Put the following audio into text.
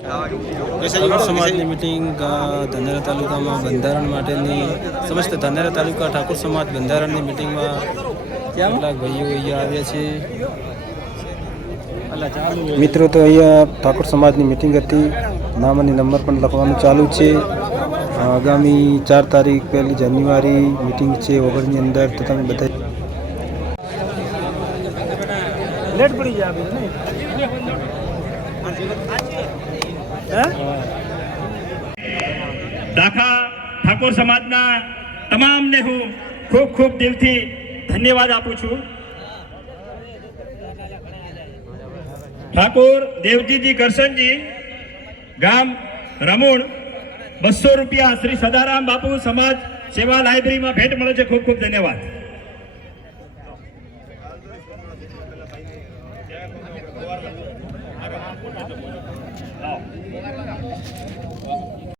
ઠાકોર સમાજની મિટિંગ ધાનેરા તાલુકામાં બંધારણ માટેની સમસ્ત ધાનેરા તાલુકા ઠાકોર સમાજ બંધારણની મિટિંગમાં કેટલાક ભાઈઓ અહીંયા આવ્યા છે। મિત્રો તો અહીંયા ઠાકોર સમાજની મિટિંગ હતી, નામ અને નંબર પણ લખવાનું ચાલુ છે। આગામી 4 તારીખ 1 જાન્યુઆરી મિટિંગ છે વગરની અંદર, તો તમે બધા લેટ પડી જાય દાખા ઠાકોર સમાજના તમામને હું ખૂબ ખૂબ દિલથી ધન્યવાદ આપું છું। ઠાકોર દેવજીજી કરશનજી, ગામ રમુણ, 200 રૂપિયા શ્રી સદારામ બાપુ સમાજ સેવા લાઇબ્રેરીમાં ભેટ મળે છે। ખૂબ ખૂબ ધન્યવાદ।